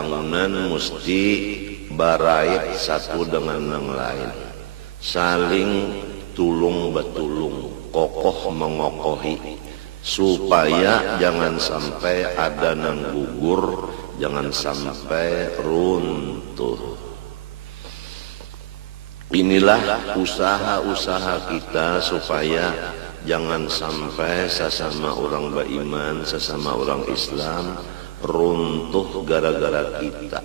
bangunan mesti barait satu dengan yang lain, saling tulung betulung, kokoh mengokohi, supaya jangan sampai ada nang gugur, jangan sampai runtuh. Inilah usaha-usaha kita supaya jangan sampai sesama orang beriman, sesama orang Islam runtuh gara-gara kita.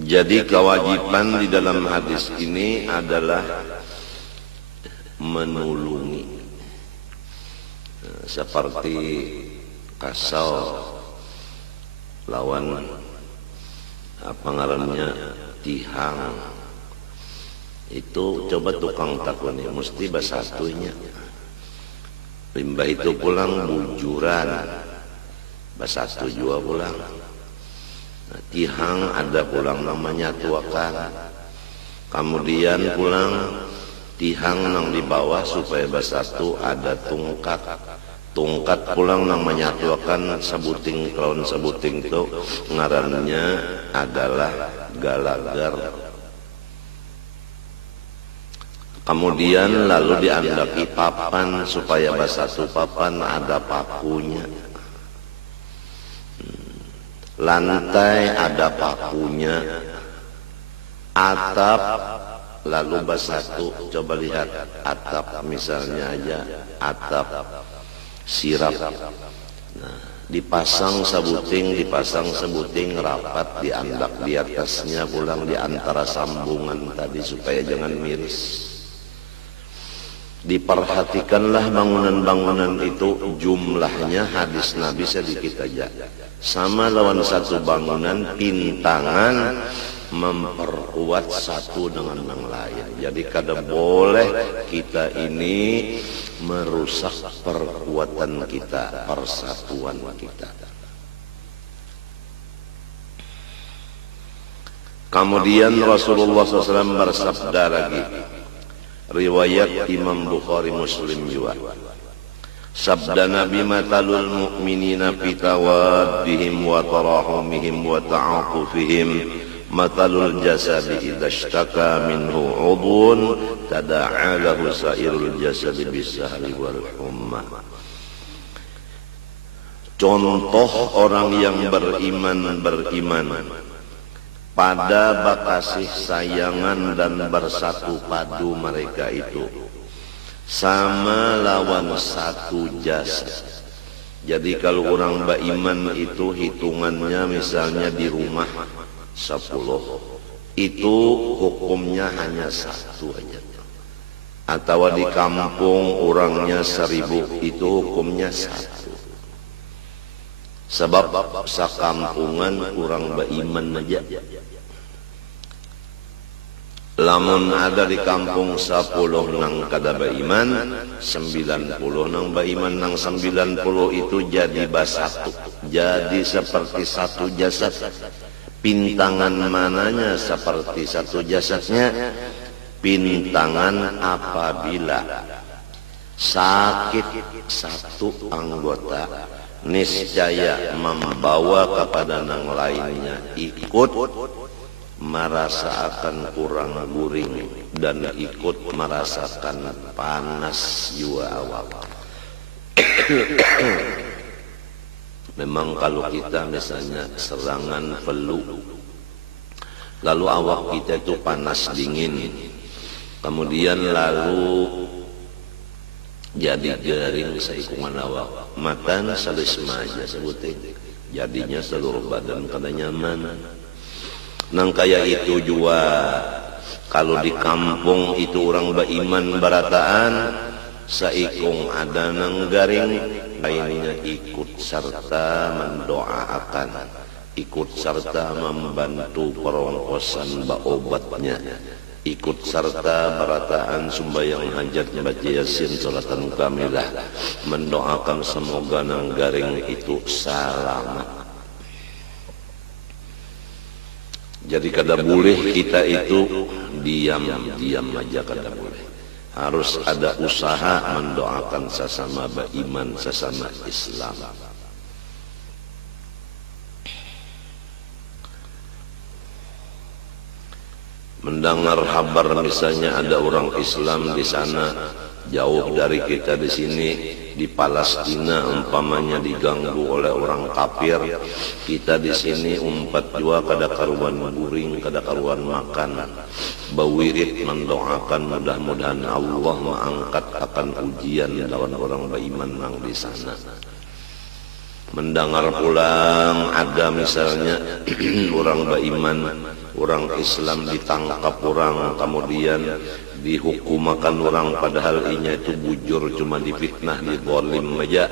Jadi kewajiban di dalam hadis ini adalah menulungi. Seperti kasau lawan apa ngarannya tihang, itu coba tukang takuni mesti basatunya. Limbah itu pulang bujuran, basatu juga pulang. Nah, tihang ada pulang namanya tuakan. Kemudian pulang tihang nang di bawah supaya basatu ada tungkat. Tungkat pulang nang menyatuakan sebuting kelawan sebuting itu ngarannya adalah galagar. Kemudian lalu diandaki papan supaya basatu papan ada pakunya. Lantai ada pakunya. Atap lalu basatu, coba lihat atap misalnya aja atap sirap. Nah, dipasang sebuting rapat diandak di atasnya pulang di antara sambungan tadi supaya jangan miris. Diperhatikanlah bangunan-bangunan itu jumlahnya, hadis Nabi sedikit aja. Sama lawan satu bangunan pintangan memperkuat satu dengan yang lain. Jadi kada boleh kita ini merusak perkuatan kita, persatuan kita. Kemudian Rasulullah SAW bersabda lagi, riwayat Imam Bukhari Muslim juga. Sabda Nabi, matalul mu'minina fi tawaddihim wa tarahumihim wa ta'atufihim matalul jasadi idza ishtaka minhu 'udhun tada'a lahu sa'irul jasadi bis-sahri wal humma. Contoh orang yang beriman pada bakasih sayangan dan bersatu padu mereka itu sama lawan satu jasad. Jadi kalau orang beriman itu hitungannya misalnya di rumah 10, itu hukumnya hanya satu aja. Atau di kampung orangnya 1000, itu hukumnya satu. Sebab sakampungan orang beriman aja. Lamun ada di kampung 10 nang kada beriman, 90 nang beriman, nang 90 itu jadi basatu, jadi seperti satu jasad. Pintangan mananya seperti satu jasadnya? Pintangan apabila sakit satu anggota, niscaya membawa kepada nang lainnya ikut merasa akan kurang guring dan ikut merasakan panas jua awak. Memang kalau kita misalnya serangan flu, lalu awak kita itu panas dingin, kemudian lalu jadi garing seikungan awak, matan salisma aja sebutin, jadinya seluruh badan kada nyaman. Nang kaya itu juga kalau di kampung itu orang beriman berataan, saikung ada nang garing, lainnya ikut serta mendoakan, ikut serta membantu perongkosan obatnya, ikut serta berataan sembahyang hajat baca yasin salatan kamilah, mendoakan semoga nang garing itu selamat. Jadi kada boleh kita itu diam aja, kada boleh. harus ada usaha mendoakan sesama beriman, sesama Islam. Mendengar kabar misalnya ada orang Islam di sana jauh dari kita di sini, di Palestina umpamanya diganggu oleh orang kafir, kita di sini umpat jua kada karuan guring, kada karuan makan, bawirit mendoakan mudah-mudahan Allah mengangkat akan ujian lawan orang beriman nang di sana. Mendengar pulang ada misalnya orang beriman, orang Islam ditangkap orang, kemudian dihukumakan orang, padahal inya itu bujur, cuma difitnah, dibolim aja.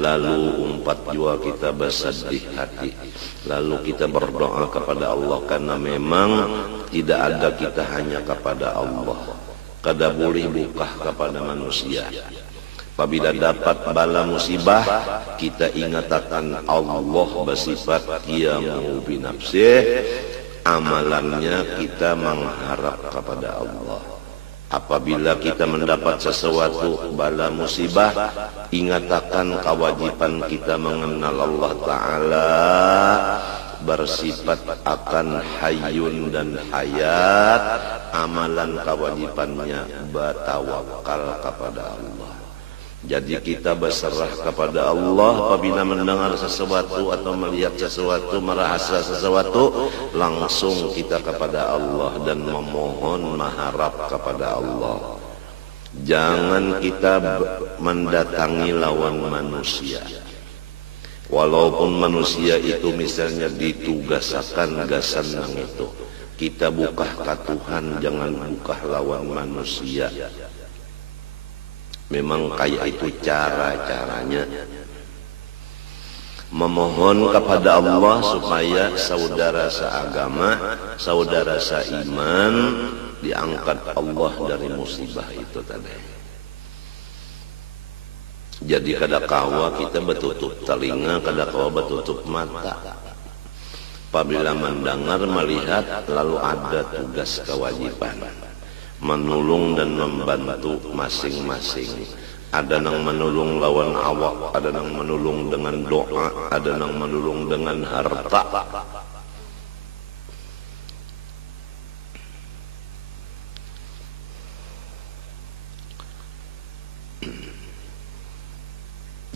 Lalu umpat jua kita bersedih hati, lalu kita berdoa kepada Allah, karena memang tidak ada kita hanya kepada Allah, kada boleh buka kepada manusia. Apabila dapat bala musibah, kita ingatkan Allah bersifat qiyamu binafsih, amalannya kita mengharap kepada Allah. Apabila kita mendapat sesuatu bala musibah, ingatkan kewajiban kita mengenal Allah Ta'ala, bersifat akan hayyun dan hayat, amalan kewajibannya bertawakal kepada Allah. Jadi kita berserah kepada Allah apabila mendengar sesuatu atau melihat sesuatu, merasa sesuatu, langsung kita kepada Allah dan memohon, mengharap kepada Allah. Jangan kita mendatangi lawan manusia. Walaupun manusia itu misalnya ditugaskan gasan nang itu, kita buka ke Tuhan, jangan buka lawan manusia. Memang kayak itu cara-caranya. Memohon kepada Allah supaya saudara seagama, saudara seiman diangkat Allah dari musibah itu tadi. Jadi kada kawa kita bertutup telinga, kada kawa bertutup mata. Apabila mendengar, melihat, lalu ada tugas kewajiban menulung dan membantu masing-masing. Ada yang menulung lawan awak, ada yang menulung dengan doa, ada yang menulung dengan harta.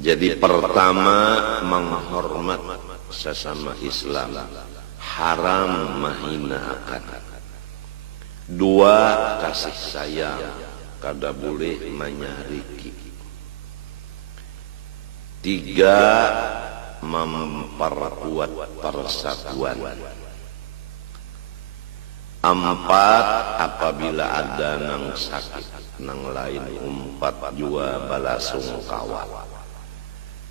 Jadi pertama menghormat sesama Islam, haram menghinakan. Dua, kasih sayang, kada boleh menyariki. Tiga, memperkuat persatuan. Empat, apabila ada nang sakit, nang lain umpat jua balasungkawa.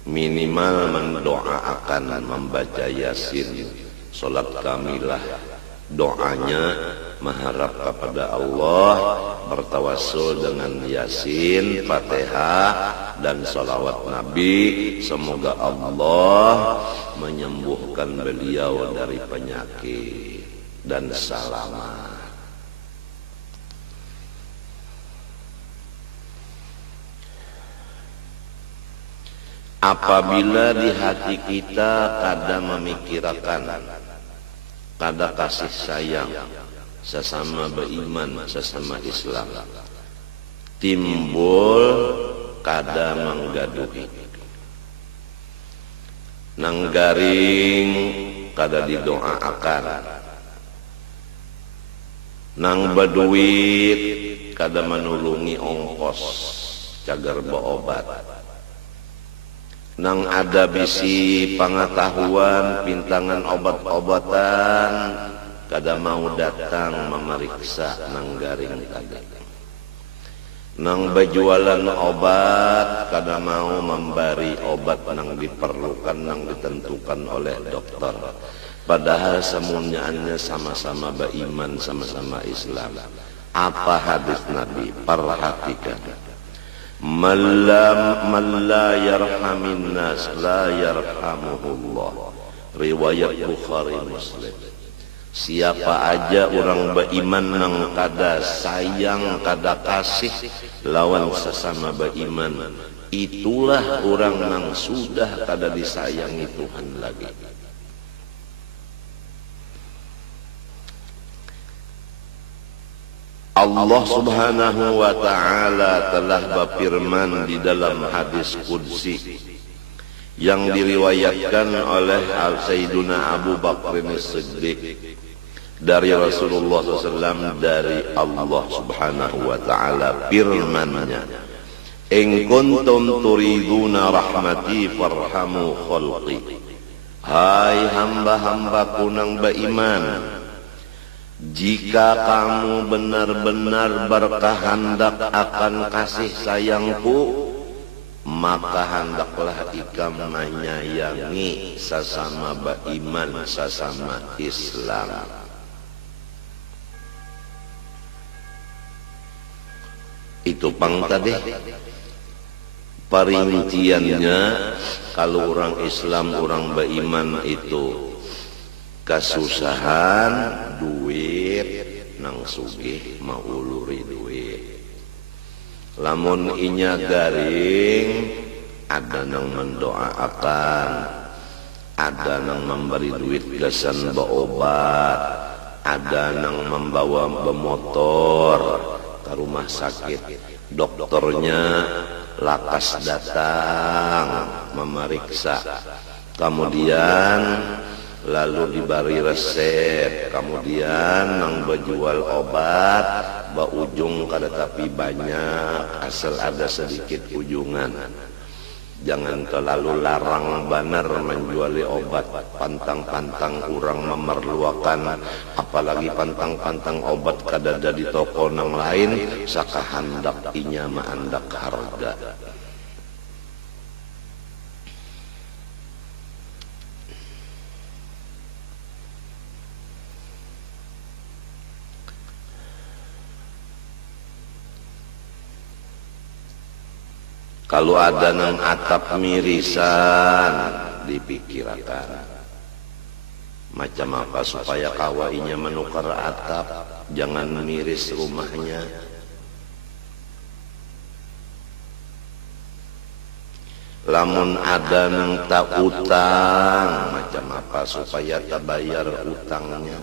Minimal mendoakan, membaca Yasin, salat kamilah, doanya mengharap kepada Allah, bertawassul dengan Yasin, Fatihah, dan salawat Nabi. Semoga Allah menyembuhkan beliau dari penyakit dan selamat. Apabila di hati kita kada memikirkan, kada kasih sayang sesama beriman, sesama Islam, timbul kada menggaduhi, nang garing kada didoaakan, nang berduit kada menulungi ongkos cagar berobat, nang ada bisi pengetahuan pintangan obat-obatan kada mau datang memeriksa nang garing kada, nang berjualan obat kada mau memberi obat nang diperlukan, nang ditentukan oleh dokter, padahal semuanya sama-sama beriman, sama-sama Islam. Apa hadis Nabi? Perhatikan. Man la yarhamin nas la yarhamuhullah. Riwayat Bukhari Muslim. siapa aja orang beriman nang kada sayang kada kasih lawan sesama beriman, itulah orang nang sudah kada disayangi Tuhan lagi. Allah subhanahu wa ta'ala telah berfirman di dalam hadis qudsi yang diriwayatkan oleh Sayyiduna Abu Bakr As-Siddiq dari Rasulullah SAW, dari Allah subhanahu wa ta'ala firman-Nya, in kuntum turiduna rahmati farhamu khalqi, hai hamba-hambaku nang beriman, jika kamu benar-benar berkehendak akan kasih sayangku, maka hendaklah ikam menyayangi sesama beriman, sesama Islam. Itu pang tadi perinciannya. Kalau orang Islam, orang beriman itu kasusahan duit nang sugih mau uluri duit, lamun inya garing ada nang mendoakan, ada nang memberi duit gasan berobat, ada nang membawa bemotor ke rumah sakit, dokternya lakas datang memeriksa, kemudian lalu diberi resep, kemudian nang berjual obat ujung kada tapi banyak, asal ada sedikit ujungan. Jangan terlalu larang banar menjuali obat, pantang-pantang kurang memerluakan, apalagi pantang-pantang obat kada ada di toko nang lain, saka handak inya maandak harga. Kalau ada nang atap mirisan, dipikirkan macam apa supaya kawainya menukar atap, jangan miris rumahnya. Lamun ada nang tak utang, macam apa supaya tak bayar utangnya.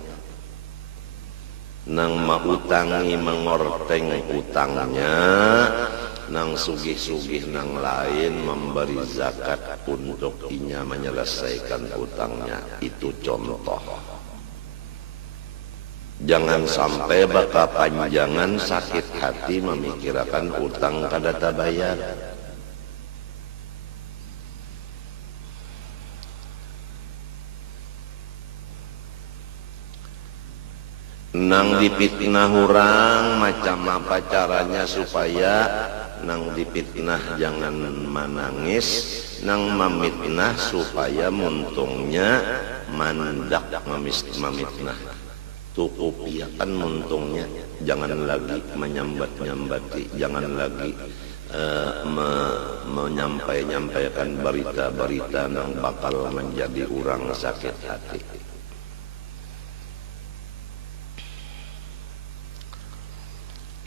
Nang mautangi mengorteng utangnya, nang sugih-sugih nang lain memberi zakat untuk inya menyelesaikan utangnya. Itu contoh. Jangan sampai bakal panjangan sakit hati memikirkan utang kada tabayar. Nang dipitnah orang, macam apa caranya supaya nang dipitnah jangan menangis, nang memitnah supaya muntungnya mandak memitnah. Tukupiakan muntungnya, jangan lagi menyambat-nyambati, jangan lagi menyampaikan berita-berita nang bakal menjadi orang sakit hati.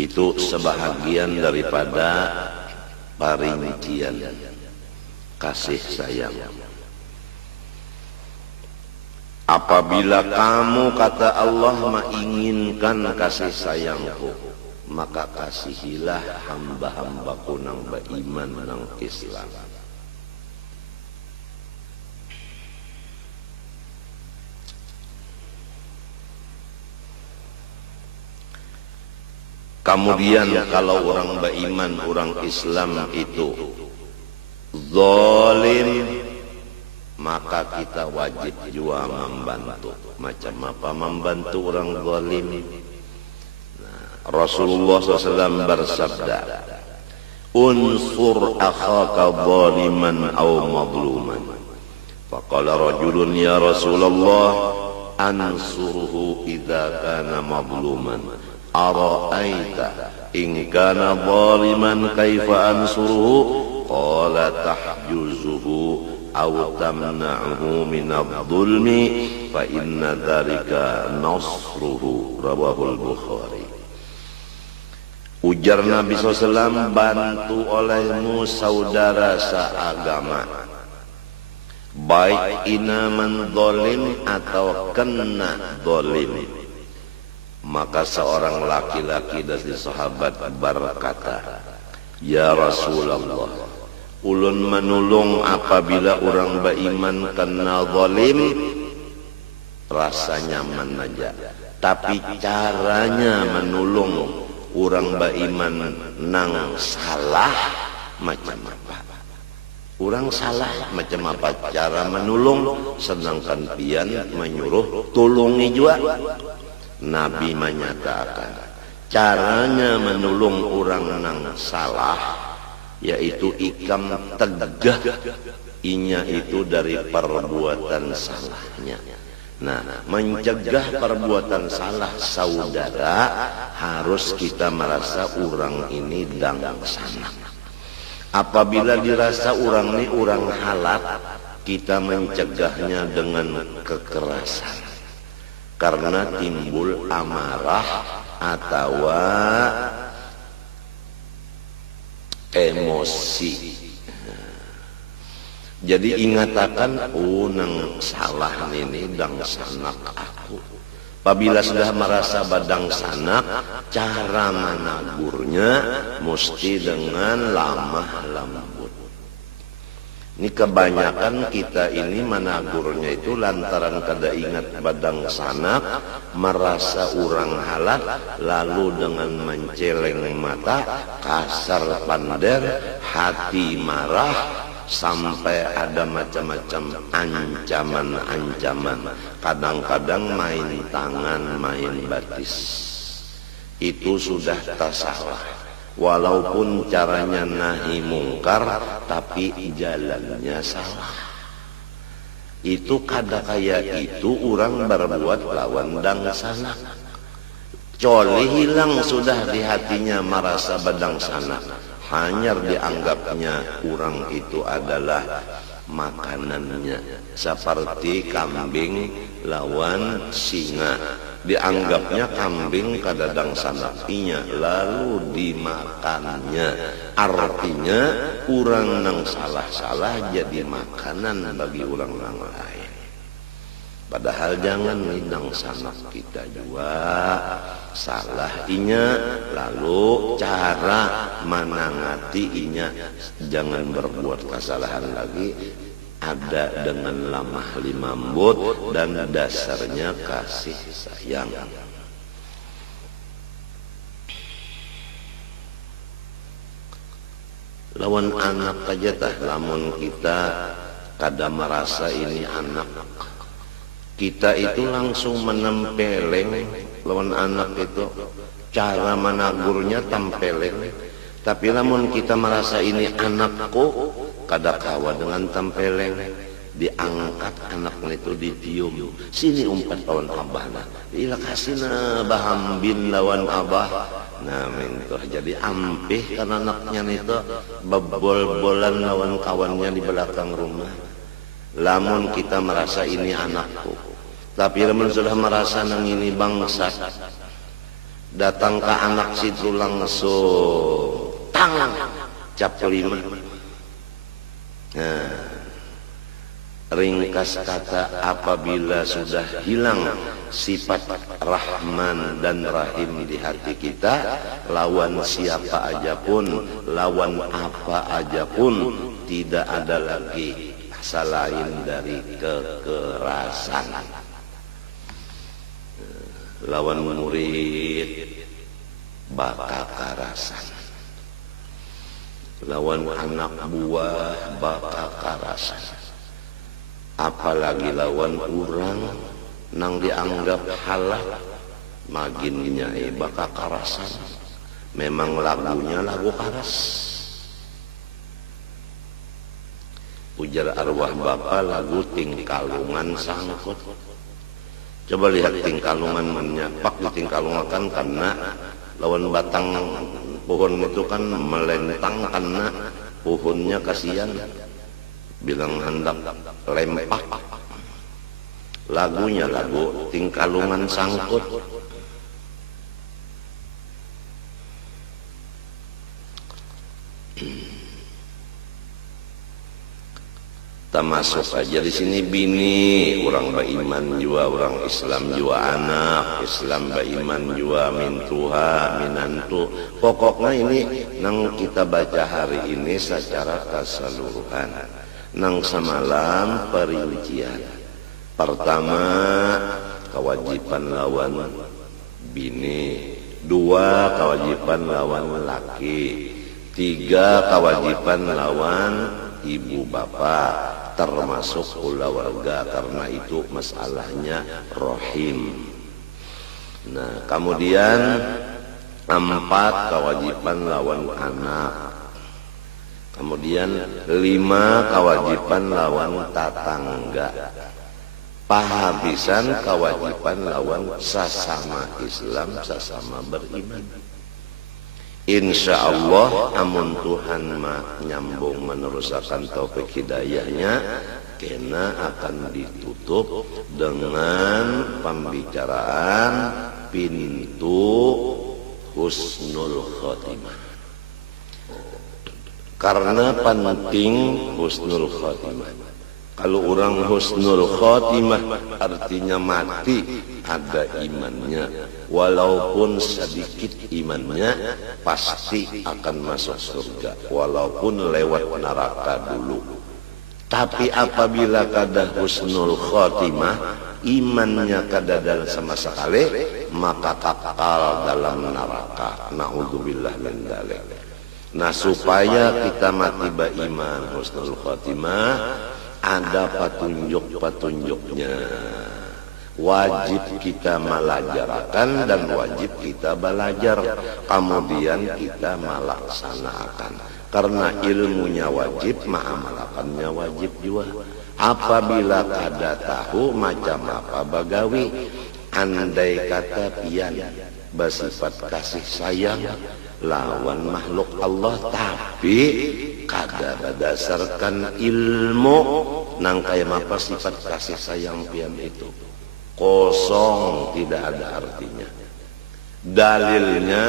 Itu sebahagian daripada perincian kasih sayang. Apabila kamu, kata Allah, menginginkan kasih sayangku, maka kasihilah hamba-hambaku nang beriman nang Islam. Kemudian kalau orang beriman, orang Islam itu zalim, maka kita wajib juga membantu. Macam apa membantu orang zalim? Rasulullah SAW bersabda, unsur akhaka zaliman aw mazluman. Faqala rajulun ya Rasulullah, ansurhu idza kana mazluman. Ara'aita in kana zaliman kaifa ansuruhu? Qala tahjuzuhu aw tamna'uhu minadh-dhulmi fa inna dzalika nasruhu, rawahul Bukhari. Ujar Nabi SAW, bantu olehmu saudara seagama, baik inaman dolim atau kena dolim. Maka seorang laki-laki dari sahabat berkata, ya Rasulullah, ulun menulung apabila orang beriman kena dolim, rasa nyaman aja. Tapi caranya menulung orang beriman nang salah macam apa? Orang salah macam apa cara menolong, sedangkan pian menyuruh tolongi juga. Nabi menyatakan caranya menolong orang nang salah yaitu ikam tegah inya itu dari perbuatan salahnya. Nah, mencegah perbuatan salah saudara harus kita merasa orang ini dang sana. Apabila dirasa orang ini orang halat, kita mencegahnya dengan kekerasan. Karena timbul amarah atau emosi. Jadi ingatakan, oh nang salah ini dang sanak aku. Apabila sudah merasa badang sanak, cara menagurnya mesti dengan lamah lembut. Ini kebanyakan kita ini menagurnya itu lantaran kada ingat badang sanak, merasa orang halat, lalu dengan menceleng mata, kasar pander, hati marah, sampai ada macam-macam ancaman-ancaman. Kadang-kadang main tangan, main batis. Itu sudah tak salah. Walaupun caranya nahi mungkar, tapi jalannya salah. Itu kada kayak itu orang berbuat lawan dang sanak. Coli hilang sudah di hatinya merasa badang sanak. Hanya dianggapnya orang itu adalah makanannya, seperti kambing lawan singa. Dianggapnya kambing kadadang sanapinya, lalu dimakannya. Artinya orang nang salah-salah jadi makanan bagi orang yang lain. Padahal jangan nang sanak kita juga salah inya, lalu cara menangati inya jangan berbuat kesalahan lagi, ada dengan lamah lembut dan dasarnya kasih sayang. Lawan anak aja tah, lamun kita kada merasa ini anak, kita itu langsung menempeleng lawan anak itu, cara menagurnya tempeleng. Tapi lamun kita merasa ini anakku, kada kawa dengan tempeleng, diangkat anaknya itu ditium, sini umpat lawan abah, nah ilah kasih na bahambin lawan abah, nah itu jadi ampih karena anaknya itu bebol-bolan lawan kawannya di belakang rumah. Lamun kita merasa ini anakku, tapi lamun sudah merasa nang ini bangsa, datang ke anak situ langsung tangan cap lima. Nah, ringkas kata, apabila sudah hilang sifat Rahman dan Rahim di hati kita, lawan siapa aja pun, lawan apa aja pun, tidak ada lagi selain dari kekerasan. Lawan murid bakal karasan, lawan anak buah bakal karasan, apalagi lawan orang nang dianggap halal maginnya bakal karasan. Memang lagunya lagu karas. Ujar arwah bapak lagu Tingkalungan sangkut. Coba lihat Tingkalungan menyapak di Tingkalungan kan, karena lawan batang pohon itu kan melentang karena pohonnya kasihan. bilang hendak lempak. Lagunya lagu Tingkalungan Sangkut. Termasuk aja di sini bini, orang beriman jua, orang Islam jua anak, Islam beriman jua mintuha, minantu. Pokoknya ini nang kita baca hari ini secara keseluruhan. Nang semalam periujian. Pertama, kewajiban lawan bini. Dua, kewajiban lawan laki. Tiga, kewajiban lawan ibu bapak. Termasuk keluarga, karena itu masalahnya rohim. Nah, kemudian 4, kewajiban lawan anak. Kemudian 5, kewajiban lawan tetangga. Pahabisan kewajiban lawan sesama Islam, sesama beriman. Insya Allah amun Tuhan nyambung meneruskan taufik hidayahnya, kena akan ditutup dengan pembicaraan pintu husnul khotimah. Karena penting husnul khotimah. Kalau orang husnul khotimah artinya mati ada imannya. Walaupun sedikit imannya pasti akan masuk surga. Walaupun lewat neraka dulu. Tapi apabila kada husnul khotimah, imannya kada dalam sama sekali, maka kekal dalam neraka. Na'udzubillah min dzalik. Nah, supaya kita mati beriman husnul khotimah, ada petunjuk-petunjuknya. Wajib kita melajarkan dan wajib kita belajar. Kemudian kita melaksanakan. Karena ilmunya wajib, mengamalkannya wajib juga. Apabila kada tahu macam apa bagawi, andai kata pian bersifat kasih sayang lawan makhluk Allah, tapi kada berdasarkan ilmu nang kaya apa sifat kasih sayang pian itu kosong, tidak ada artinya. Dalilnya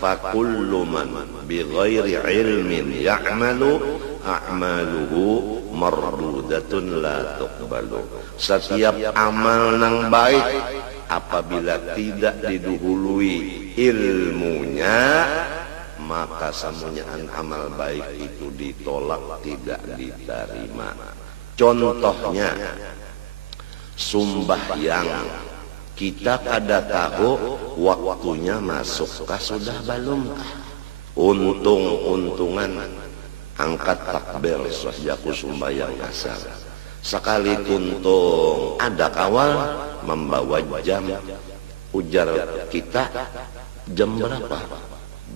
fakullu man bighairi ilmin ya'malu a'maluhu mardudatun la tuqbalu. Setiap amal nang baik apabila tidak didahului ilmunya, maka semuanyaan amal baik itu ditolak, tidak diterima. Contohnya sumbahyang, kita kada tahu waktunya masukkah sudah belum. Untung-untungan angkat takbir sahjaku sumbahyang asar. Sekali tuntung ada kawal membawa jam, ujar kita jam berapa?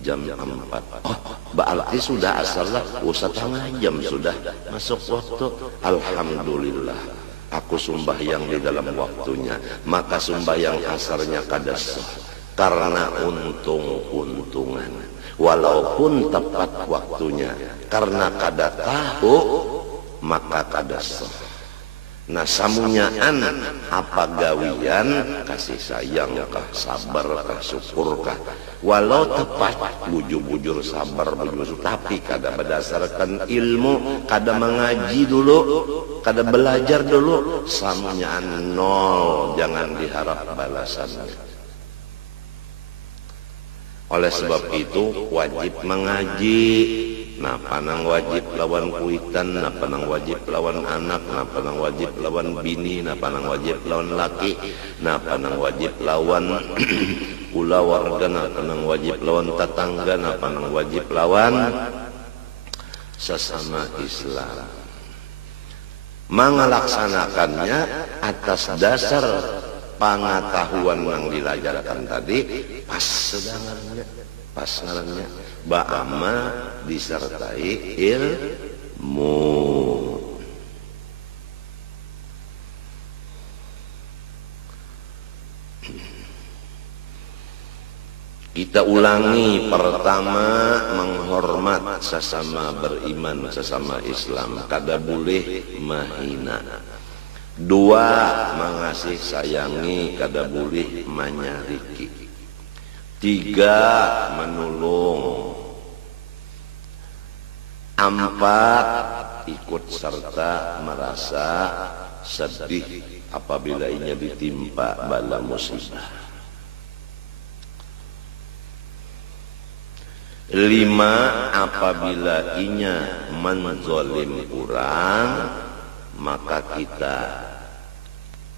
Jam 4. Oh, berarti sudah asar lah. Setengah jam sudah masuk waktu. Alhamdulillah, aku sembahyang di dalam waktunya. Maka sembahyang asarnya kada sah, karena untung-untungan. Walaupun tepat waktunya, karena kada tahu, maka kada sah. Nah, samunyaan apa gawian, kasih sayang kah, sabar kah, syukur kah, walau tepat bujur-bujur sabar bujur, tapi kada berdasarkan ilmu, kada mengaji dulu, kada belajar dulu, samunyaan nol, jangan diharap balasannya. Oleh sebab itu wajib mengaji. Nah, panang wajib lawan kuitan, nah panang wajib lawan anak, nah panang wajib lawan bini, nah panang wajib lawan laki, nah panang wajib lawan kula warga, nah panang wajib lawan tetangga, nah panang wajib lawan sesama Islam. Mengelaksanakannya atas dasar pengetahuan yang dilajarkan tadi, pas sedangannya, pas ngarannya ba'ama disertai ilmu. Kita ulangi. Pertama, menghormat sesama beriman, sesama Islam, kada boleh menghina. Dua, mengasih sayangi, kada boleh menyariki. Tiga, menolong. Empat, ikut serta merasa sedih apabila inya ditimpa bala musibah. Lima, apabila inya menzolim orang, maka kita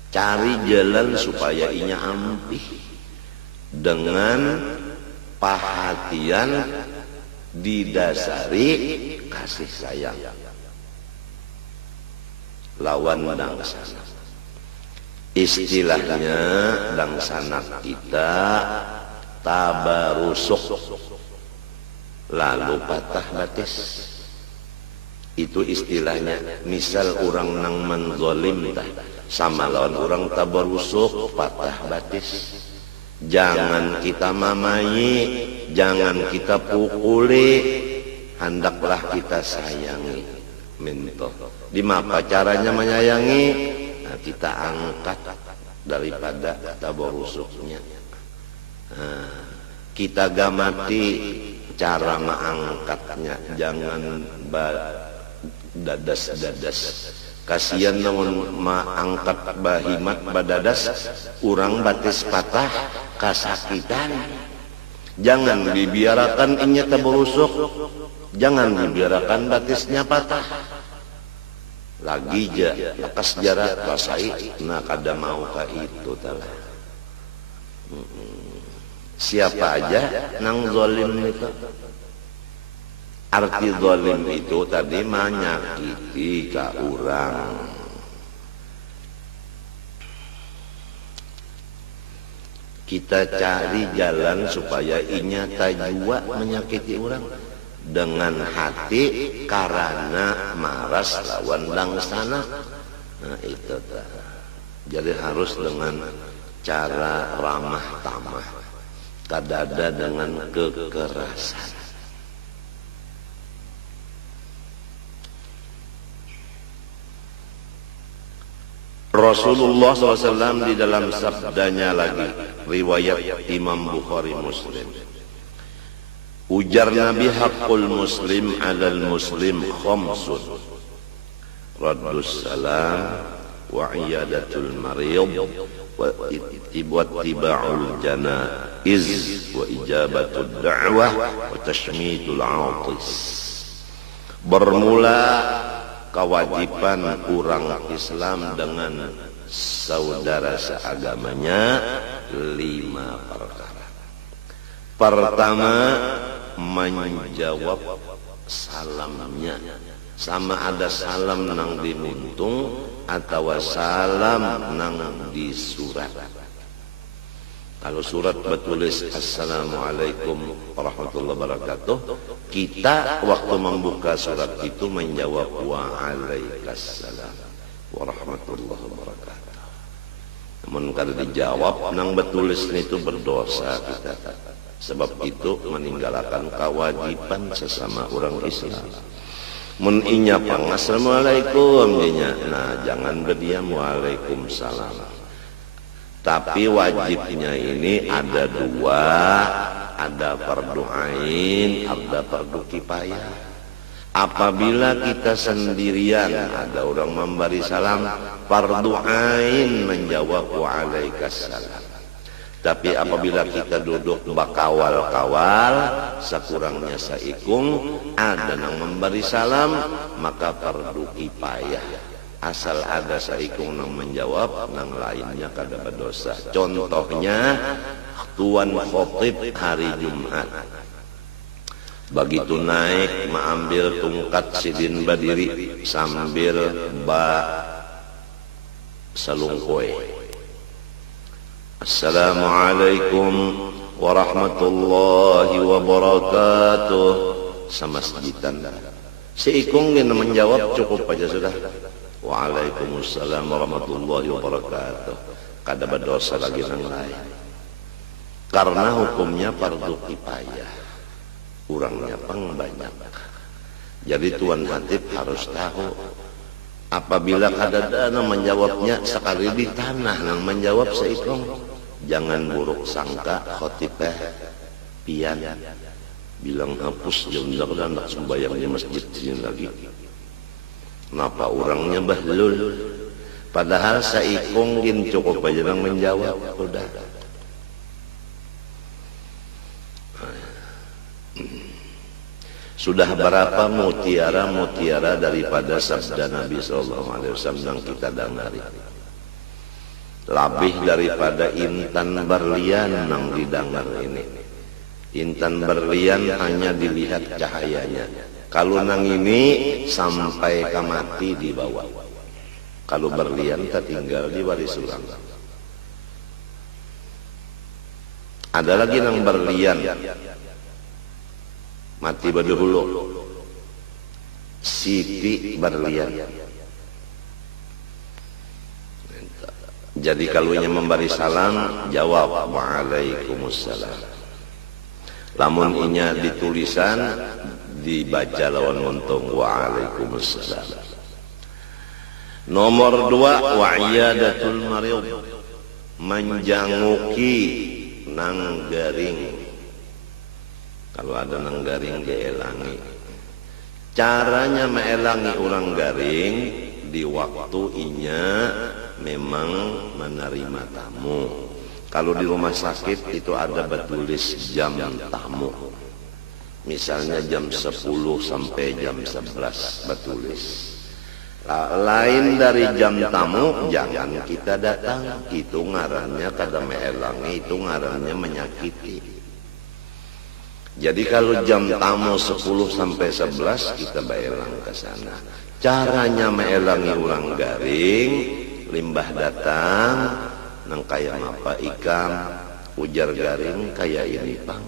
cari jalan supaya inya ampih dengan perhatian didasari kasih sayang. Lawan dangsana. Istilahnya dangsana kita tabarusuk, lalu patah batis. Itu istilahnya. Misal orang nang menzolim sama lawan orang tabarusuk, patah batis. Jangan kita mamayi, jangan kita pukuli, hendaklah kita sayangi. Minto. Di mana caranya menyayangi? Nah, kita angkat daripada tabarusuknya. Nah, kita gamati cara mengangkatnya, jangan dadas-dadas. Kasihan namun mengangkat bahimat badadas, orang batis patah kasakitan. Jangan dibiarkan inya tabarusuk, jangan dibiarkan batisnya patah. Lagi ja, lekas jarak rasai, nah kada mau ka itu talah. Siapa aja nang zalim itu. Arti zalim itu tadi menyakiti ka orang. Kita cari jalan supaya inya tajwa menyakiti orang dengan hati karena maras lawan dangsana. Nah itu tak. Jadi harus dengan cara ramah tamah, kadada dengan kekerasan. Rasulullah SAW di dalam sabdanya lagi, riwayat Imam Bukhari Muslim, ujar Nabi, haqqul muslim alal muslim khamsun, raddus salam wa iyadatul marid wa ittiba'ul janaiz wa ijabatud da'wah wa tashmitul 'atis. Bermula kewajiban orang Islam dengan saudara seagamanya 5 perkara. Pertama, menjawab salamnya, sama ada salam nang dimuntung atau salam nang disurat. Kalau surat bertulis Assalamualaikum warahmatullahi wabarakatuh, kita waktu membuka surat itu menjawab Waalaikumsalam warahmatullahi wabarakatuh. Namun kalau dijawab nang bertulis itu berdosa kita. Sebab itu meninggalkan kewajiban sesama orang Islam. Mun inya pang Assalamualaikum inya, nah jangan berdiam Waalaikumsalam. Tapi wajibnya ini ada 2, ada fardu ain, ada fardu kifayah. Apabila kita sendirian, ada orang memberi salam, fardu ain menjawab waalaikumsalam. Tapi apabila kita duduk bakawal-kawal, sekurangnya saikung, ada yang memberi salam, maka fardu kifayah. Asal ada saikung yang menjawab, yang lainnya kada berdosa. Contohnya, tuan khotib hari Jumat. Begitu naik, mengambil tungkat sidin berdiri sambil salungkoy. Assalamualaikum warahmatullahi wabarakatuh. Sama sejitan. Seikung dia menjawab cukup aja sudah. Waalaikumsalam warahmatullahi wabarakatuh. Kada berdosa lagi yang lain. karena hukumnya fardu kifayah, kurangnya pang banyak. Jadi tuan hatib harus tahu, apabila kadang-kadang menjawabnya sekali di tanah nang menjawab seikong, jangan buruk sangka khotibah pian bilang hapus jauh dan nak sembahyang di masjid sini lagi. Kenapa orangnya bahlul? Padahal seikong gin cukup aja nang menjawab udah. Sudah berapa mutiara-mutiara daripada sabda Nabi SAW yang kita dengari. Lebih daripada intan berlian yang didengar ini. Intan berlian hanya dilihat cahayanya. Kalau nang ini sampai ke mati dibawa. Kalau berlian tak tinggal di waris ulang. Ada lagi nang berlian. Mati berdahulu, Siti berlian. Jadi kalau nya memberi salam, jawab waalaikumsalam. Lamun inya ditulisan, dibaca lawan untung waalaikumsalam. Nomor 2, wa'iyadatul marid, menjanguki nang garing. Kalau ada nang garing dielangi. Caranya meelangi orang garing di waktu inya memang menerima tamu. Kalau di rumah sakit itu ada bertulis jam tamu. Misalnya jam 10 sampai jam 11 bertulis. Lain dari jam tamu jangan kita datang. Itu ngarannya kada meelangi, itu ngarannya menyakiti. Jadi kalau jam tamu 10 sampai 11 kita baelang ke sana. Caranya meelangi orang garing, limbah datang, nang kaya apa ikam, ujar garing kaya ini pang.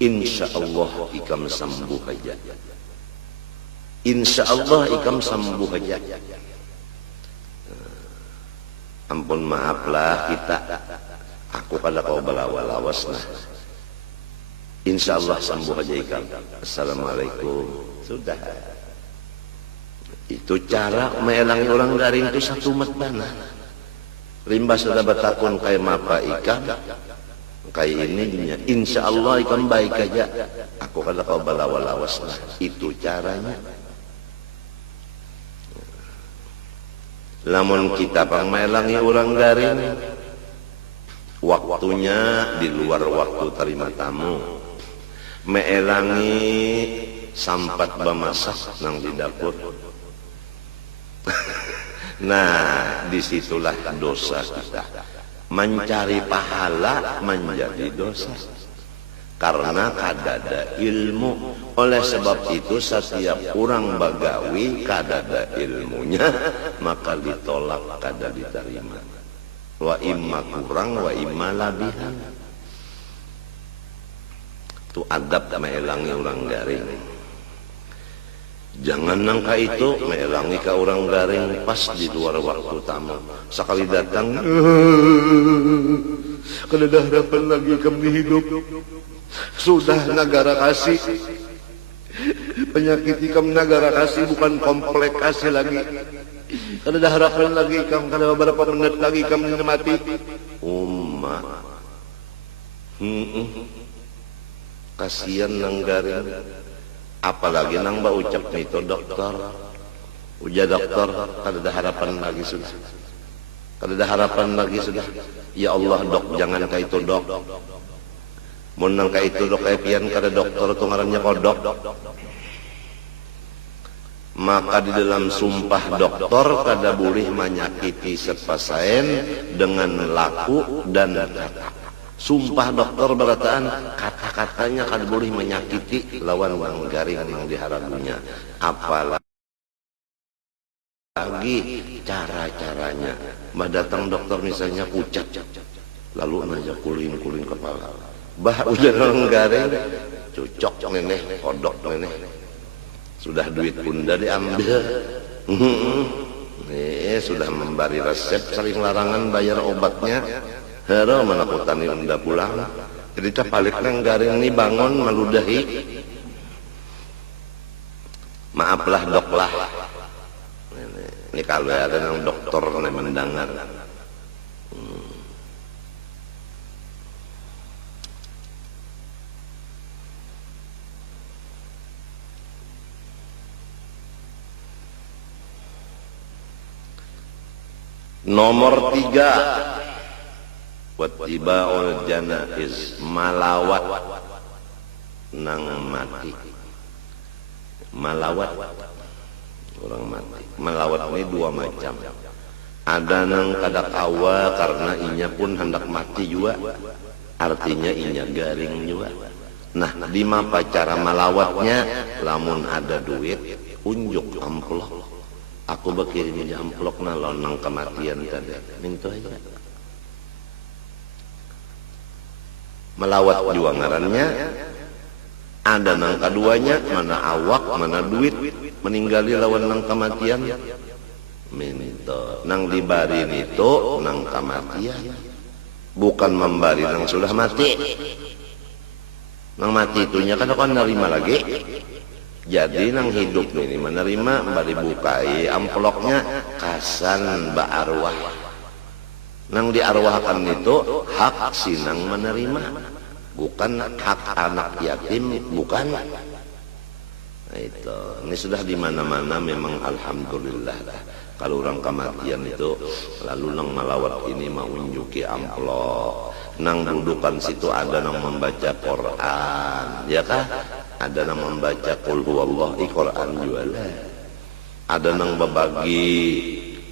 Insya Allah ikam sembuh aja. Insya Allah ikam sembuh aja. Ampun maaflah kita, aku kada kau balawa-lawas nah. Insya Allah sembuh aja ikam. Assalamualaikum. Sudah. Itu cara meelangi orang garing itu satu matbana. Limbah sudah bertakun kayak mapa ikam. Kayak ini dunia. Insya Allah ikam baik aja. Aku kada kau balawa-lawas lah. Itu caranya. Lamun kita pang meelangi orang garing, waktunya di luar waktu terima tamu. Meelangi sampat bemasak nang di dapur. Nah, disitulah dosa kita. Mencari pahala menjadi dosa. Karena kadada ilmu. Oleh sebab itu setiap orang bagawi kadada ilmunya, maka ditolak kada diterima. Wa imma kurang wa imma labihan. Itu adab meelangi orang garing. Jangan nangka itu meelangi ke orang garing pas di luar waktu tamu. Sekali datang, kada ada harapan lagi kami hidup. Sudah negara kasih. Penyakit ikam negara kasih bukan komplikasi lagi. Kada ada harapan lagi ikam, kada beberapa menit lagi ikam mati. Umma. Kasihan nang garing, apalagi nang ba ucap itu dokter, ujar dokter, kada ada harapan lagi sudah, kada ada harapan lagi sudah. Ya Allah dok, jangan kayak itu dok, mun nang kayak itu dok, pian kada dokter tu ngarannya kodok. Maka di dalam sumpah dokter kada boleh menyakiti sepasien dengan laku dan kata. Sumpah dokter berataan kata-katanya kada boleh menyakiti lawan orang garing yang diharapunya. Apalagi cara-caranya. Bah datang dokter misalnya pucat, lalu aja kulin-kulin kepala. Bah udah orang garing, cocok nenek, kodok nenek. Sudah duit bunda diambil. Sudah memberi resep saling larangan bayar obatnya. Hero mana kutani unda pulang. Jadi balik nang garing ini bangun meludahi. Maaflah dok lah. Ini kalau ada yang dokter yang mendengar. Nomor 3, wattiba'ul janaiz, malawat nang mati. Malawat orang mati. Malawat ini dua macam. Ada nang kada kawa karena inya pun hendak mati juga. Artinya inya garing juga. Nah, di mapa cara malawatnya? Lamun ada duit, unjuk amplop. Aku berkirim amplop na nang kematian tadi. Minta aja. Melawat juga ngarannya. Ada nang keduanya, mana awak, mana duit, meninggali lawan nang kematian. Minta. Nang dibari itu nang kematian. Bukan membari nang sudah mati. Nang mati itunya kan akan nerima lagi. Jadi nang hidup ini menerima, bari bukai amplopnya kasan ba arwah. Nang diarwahkan itu hak sinang menerima, bukan hak anak yatim, bukan. Nah itu, ini sudah di mana-mana memang alhamdulillah. Kalau orang kematian itu lalu nang malawat ini mau unjuki amplop. Nang dudukan situ ada nang membaca Quran, ya kah? Ada nang membaca qul huwallahi Quran juga lah. Ada nang berbagi,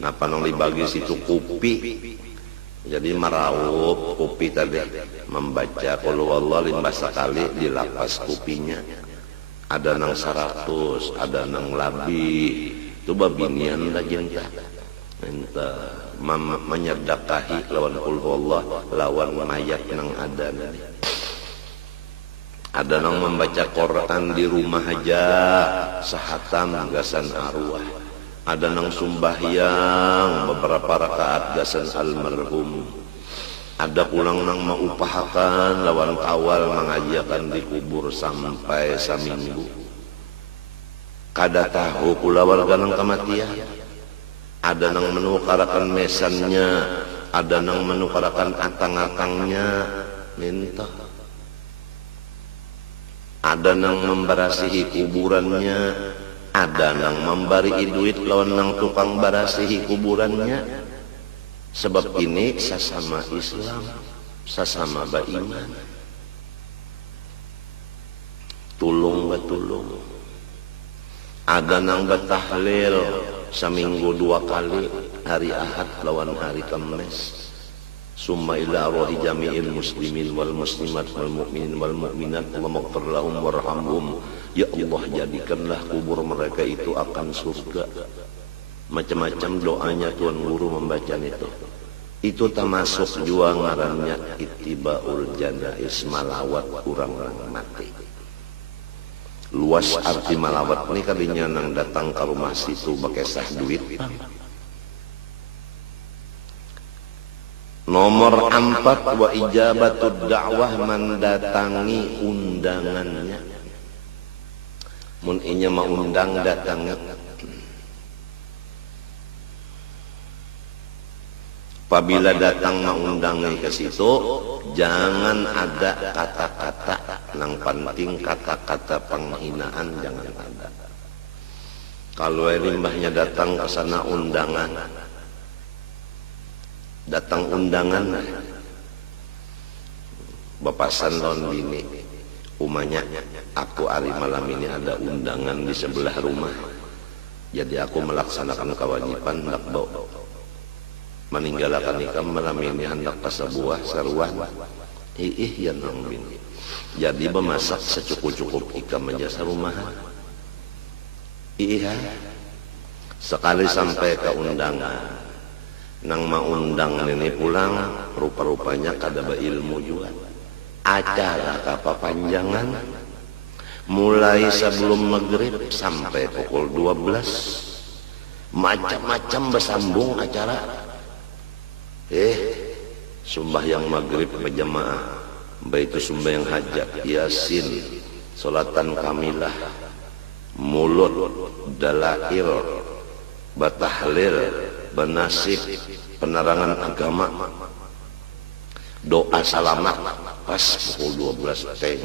napa nang dibagi situ kopi. Jadi meraup kopi tadi, membaca qul huwallahi 15 kali dilapas kopinya. Ada nang 100, ada nang lebih. Itu babinian lagi entah menyedakahi lawan qul huwallahi lawan mayat nang ada. Ada nang membaca Quran di rumah aja sahatam gasan arwah. Ada nang sumbahyang beberapa rakaat gasan almarhum. Ada pulang nang maupahakan lawan kawal mengajiakan di kubur sampai saminggu. Kada tahu kula warga nang kematian. Ada nang menukarakan mesannya, ada nang menukarakan atang-atangnya, minta. Ada nang membarasihi kuburannya, ada nang membari duit lawan nang tukang barasihi kuburannya. Sebab ini sesama Islam, sesama beriman. Tulung batulung. Ada nang batahlil seminggu 2 kali, hari Ahad lawan hari Kamis. Summa ila rohi jami'il muslimin wal muslimat wal mu'minin wal mu'minat wa maghfir lahum warhamhum. Ya Allah, jadikanlah kubur mereka itu akan surga. Macam-macam doanya Tuan Guru membaca itu. Itu termasuk juga ngarannya ittibaul janaiz, malawat orang mati. Luas arti malawat ini kalinya nang datang ke rumah situ pakai sah duit. Nomor 4, wa ijabatud da'wah, mendatangi undangannya. Mun inya mau undang datang. Apabila datang mengundangnya ke situ, jangan ada kata-kata nang penting, kata-kata penghinaan jangan ada. Kalau limbahnya datang ke sana undangan, datang undangan, bapasan lawan bini, umanya, aku hari malam ini ada undangan di sebelah rumah, jadi aku melaksanakan kewajiban hendak bawa meninggalkan nikah malam ini hendak pasabuah saruan. Ya nang bini. Jadi memasak secukup-cukup ikam aja sarumahan. Iya. Sekali sampai ke undangan, nang maundang ini pulang, rupa-rupanya kada berilmu juga. Acara kepanjangan mulai sebelum maghrib sampai pukul 12. Macam-macam bersambung acara. Sembahyang maghrib berjamaah Baitu sembahyang hajat, yasin, salatan kamilah, mulut, dalail, batahlil, benasib, penerangan agama, doa salamat pas pukul 12 teng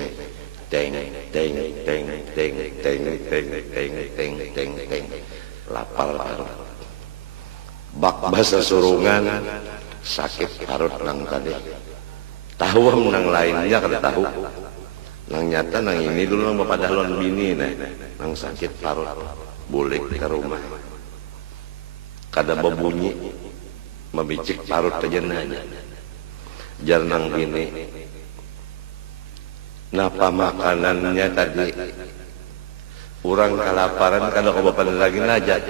teng teng teng teng teng teng teng teng teng teng lapal parut bak basa surungan sakit parut nang tadi tahu nang lainnya kada tahu nang nyata nang ini dulu nang bapadalon bini nang sakit parut bulik ke rumah kada berbunyi membicik parut tejenanya jar nang bini napa makanannya tadi orang kelaparan kada kebapan lagi najat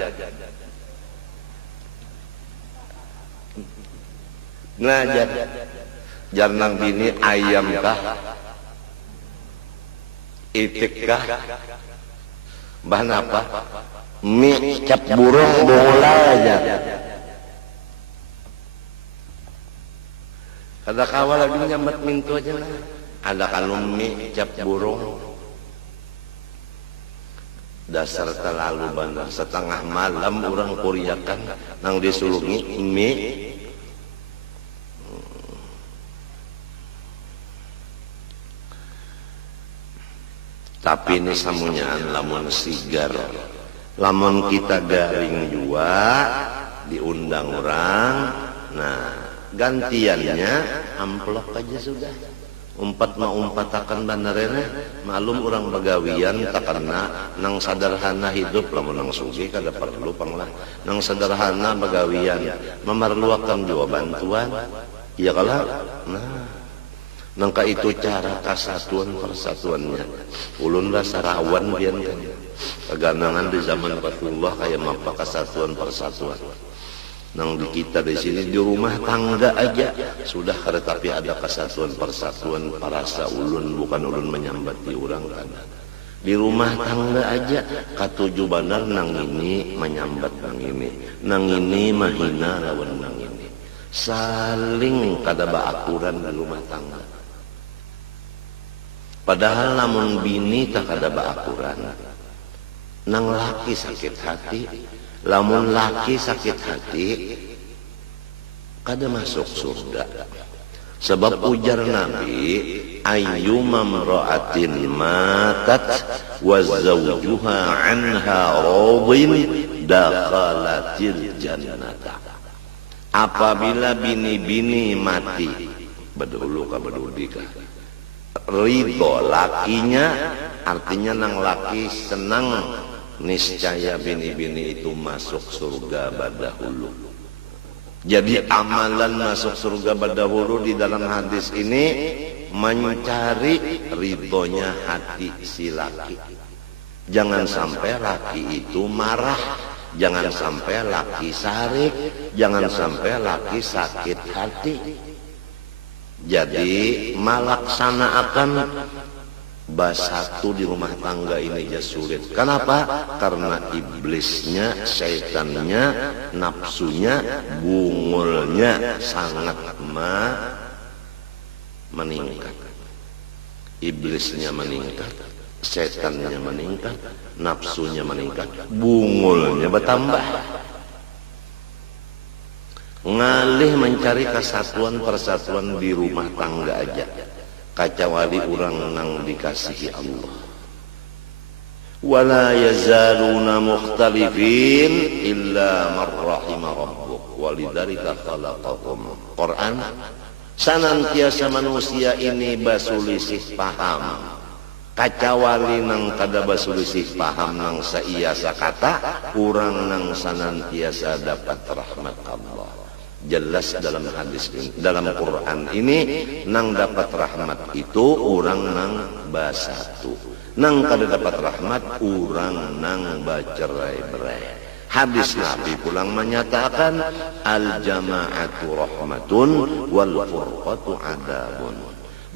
jar nang bini ayam kah itik kah bahan apa mie cap burung bola aja kada kawal lagi nyambat mintu aja lah ada kalau mie cap burung dasar terlalu bandar setengah malam orang kuriakan nang disulungi mie tapi ini samunyaan lamun sigar lamun kita garing jua diundang orang nah gantiannya amplop aja sudah umpat akan bandarena malum orang bagawian takana nang sederhana hidup lamun nang sugi kada perlu panglah nang sederhana bagawian memerlukan jua bantuan iya kala nah nangka itu cara kesatuan persatuannya ulun rasa rawan bian kan keganangan di zaman Rasulullah kayak apa kesatuan persatuan nang di kita di sini di rumah tangga aja sudah kada tapi ada kesatuan persatuan parasa ulun bukan ulun menyambati orang kan di rumah tangga aja katuju benar nang ini menyambat nang ini mahina lawan nang ini saling kada baakuran di rumah tangga padahal lamun bini tak kada baakuran nang laki sakit hati lamun laki sakit hati kada masuk surga sebab ujar Nabi ayyuma imra'atin matat wa zawjuha anha radin dakhalatil jannata apabila bini-bini mati bedulu ka bedudi ka ridho lakinya artinya nang laki senang niscaya bini-bini itu masuk surga badahulu jadi amalan masuk surga badahulu di dalam hadis ini mencari ridhonya hati si laki jangan sampai laki itu marah jangan sampai laki sarik jangan sampai laki sakit hati jadi melaksanakan basatu di rumah tangga ini aja sulit. Kenapa? Karena iblisnya, syaitannya, nafsunya, bungulnya sangat meningkat. Iblisnya meningkat, syaitannya meningkat, nafsunya meningkat, bungulnya bertambah. Ngalih mencari kesatuan persatuan di rumah tangga aja kacawali orang nang dikasihi Allah wala yazaluna mukhtalifin illa man rahima rabbuk walidzalika khalaqakum Quran senantiasa manusia ini basulisih paham kacawali nang kada basulisih paham nang saiya sakata urang nang senantiasa dapat rahmat Allah jelas dalam hadis ini, dalam Quran ini nang dapat rahmat itu orang nang basatu nang kada dapat rahmat orang nang bacerai-berai hadis Nabi pulang menyatakan al jama'atu rahmatun wal furqatu adabun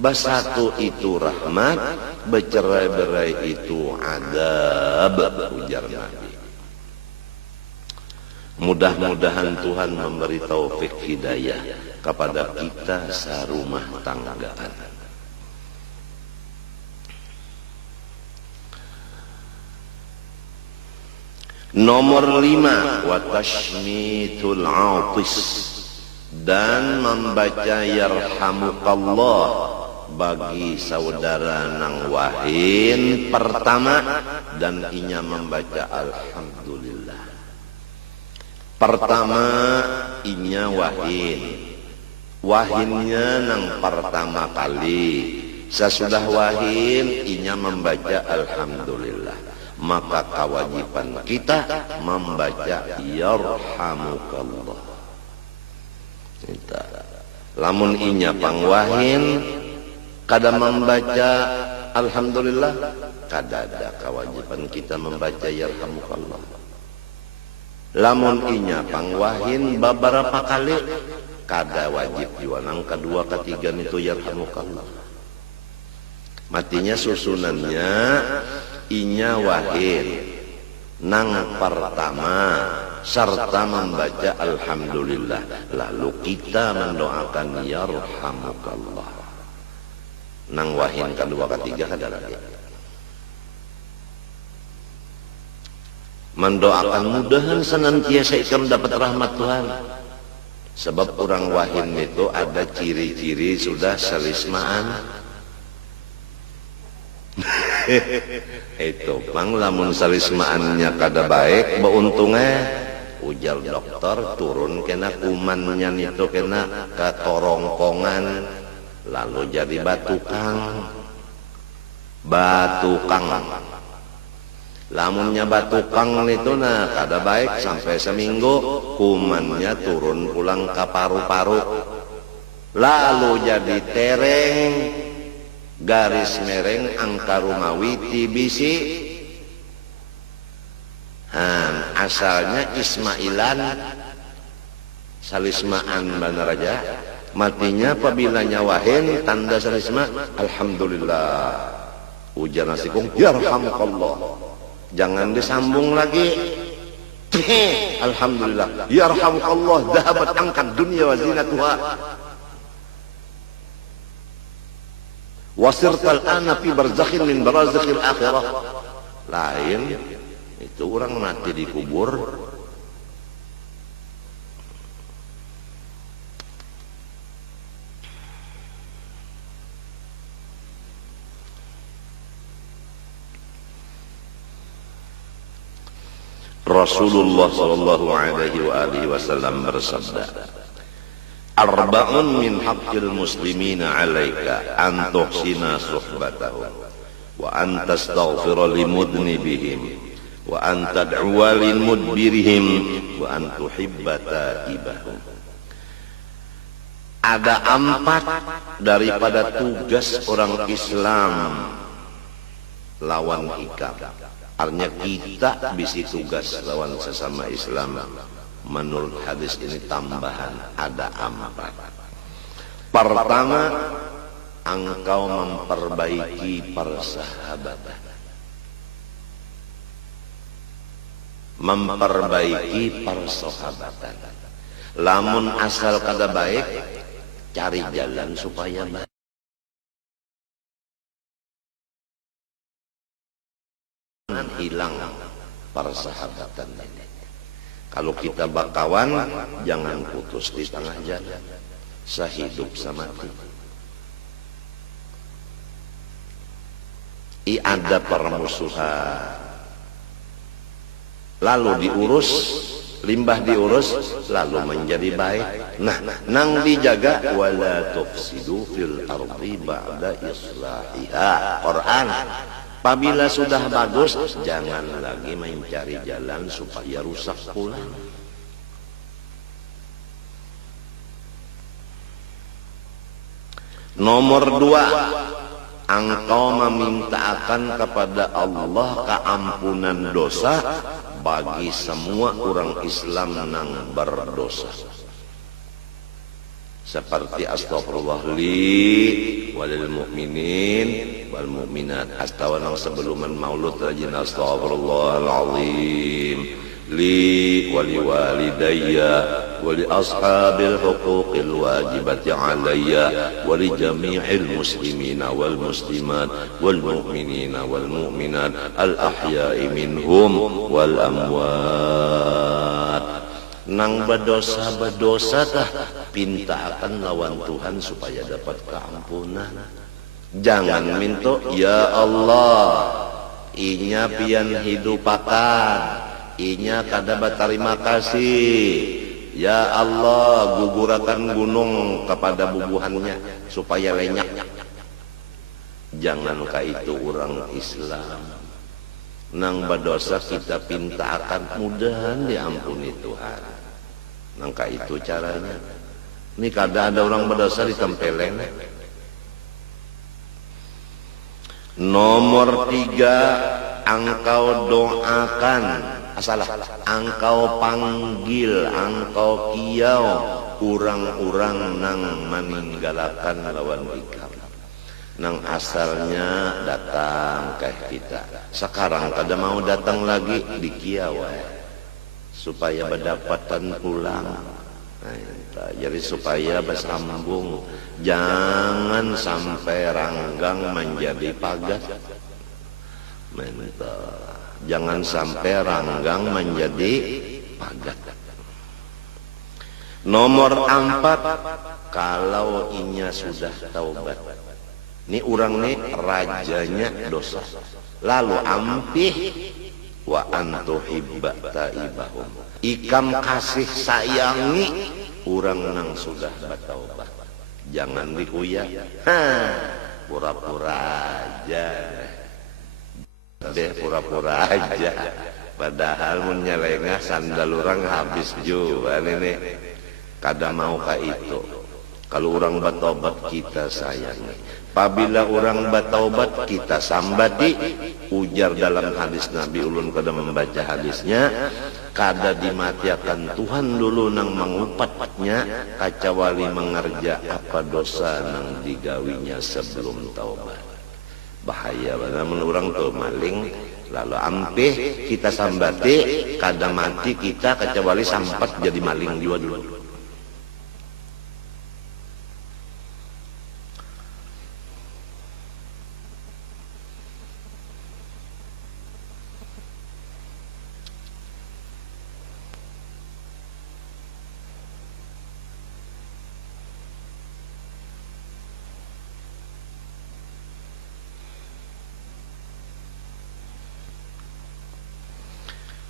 basatu itu rahmat bercerai-berai itu adab ujar Nabi. Mudah-mudahan Tuhan memberi taufik hidayah kepada kita serumah tanggaan. Nomor 5, wa tashmitul atis, dan membaca yarhamukallah bagi saudara nang wahin pertama, dan inya membaca alhamdulillah. Pertama inya wahinnya nang pertama kali, sesudah wahin inya membaca alhamdulillah, maka kewajiban kita membaca yarhamukallah. Kita lamun inya pangwahin kada membaca alhamdulillah, kada ada kewajiban kita membaca yarhamukallah. Lamun inya pangwahin beberapa kali, kada wajib juga nang kedua ketiga itu yarhamukallah. Matinya susunannya inya wahin nang pertama serta membaca alhamdulillah, lalu kita mendoakan yarhamukallah. Nang wahin kedua ketiga kada lagi. Mendoakan mudahan senantiasa ikam dapat rahmat Tuhan. Sebab orang wahin itu ada ciri-ciri sudah selismaan. Itu bang, lamun selismaannya kada baik, beuntungnya ujar dokter turun kena kumannya itu kena ke korongkongan, lalu jadi batukang. Lamunnya batukang itu nah kada baik sampai seminggu, kumannya turun pulang ke paru-paru, lalu jadi tereng, garis mereng angka rumawi TBC. Asalnya Ismailan, salismaan benar aja. Matinya apabila nyawahin tanda salisma alhamdulillah, ujar nasikung yarhamukallah. Jangan disambung lagi. Alhamdulillah yarhamukallah, dhahabat angkat dunia wa zinatuha, wasirtal ana fi barzakhin min barazakhil akhirah. Lain itu orang mati dikubur. Rasulullah sallallahu alaihi wasallam bersabda, arba'un min haqqil muslimina 'alaika an tuhsina suhbatahum wa an tastaghfira limudnibihim wa an tad'uwa lil mudbirihim wa an tuhibba taibahum. Ada 4 daripada tugas orang Islam lawan ikam. Artinya kita bisi tugas lawan sesama Islam. Menurut hadis ini tambahan ada 4. Pertama, engkau memperbaiki persahabatan. Memperbaiki persahabatan. Lamun asal kada baik, cari jalan supaya baik. Hilang persahabatan ini. Kalau kita bakawan, jangan putus di tengah jalan, sehidup semati. Ada permusuhan, lalu diurus, limbah diurus, lalu menjadi baik. Nah, nang dijaga, wala tufsidu fil ardi ba'da islahiha. Quran. Apabila sudah bagus, jangan lagi mencari jalan supaya rusak pula. Nomor 2, engkau memintakan kepada Allah keampunan dosa bagi semua orang Islam yang berdosa. seperti astaghfirullah li walil mu'minin wal mu'minat. Astawanang sebelum maulud rajin astaghfirullahalazim li wali walidayya wali ashabil huquqil wajibati alayya wali jami'il muslimina wal muslimat wal mu'minina wal mu'minat al ahya'i minhum wal amwat. Nang berdosa tah pintakan lawan Tuhan supaya dapat keampunan. Jangan minta ya Allah inya pian hidupakan, inya kada berterima kasih, ya Allah gugurakan gunung kepada bubuhannya supaya lenyap. Jangankah itu orang Islam. Nang berdosa kita pintakan mudahan diampuni Tuhan. Nangka itu caranya. Ini kada ada orang berdosa ditempeleng. Nomor 3, engkau doakan, engkau panggil, engkau kiau urang-urang nang meninggalkan lawan ikam. Nang asalnya datang ke kita, sekarang kada mau datang lagi di kiau supaya berdapatan pulang. Nah, jadi supaya bersambung, jangan sampai ranggang menjadi pagat. Jangan sampai ranggang menjadi pagat. Nomor 4, kalau inya sudah taubat. Ini orang nih rajanya dosa. Lalu ampih wa antuhibba taibahum. Ikam kasih sayangi orang nang sudah bertaubat. Jangan dikuyak. Pura-pura aja. Deh pura-pura aja. Padahal menyelengah sandal orang habis juga ini. Kada mau ka itu. Kalau orang bertaubat kita sayangi. Apabila orang bertaubat kita sambati. Ujar dalam hadis Nabi ulun kada membaca hadisnya. Kada dimatiakan Tuhan dulu nang mengupatnya. Kacawali mengerja apa dosa nang digawinya sebelum taubat. Bahaya namun orang tuh maling. Lalu ampih kita sambati. Kada mati kita kacawali sampat jadi maling juga dulu.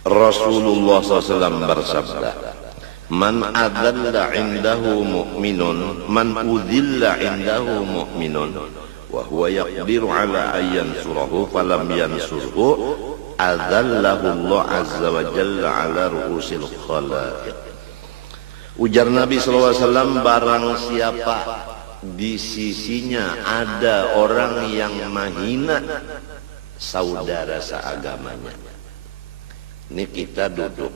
Rasulullah SAW bersabda, Man adalla indahu mu'minun, man udhilla indahu mu'minun, wa huwa yaqdiru ala ayyansurahu falam yansurhu, adallahu Allah azza wa jalla ala ru'usil khalaiq. Ujar Nabi SAW, barang siapa di sisinya ada orang yang menghina saudara seagamanya. Ini kita duduk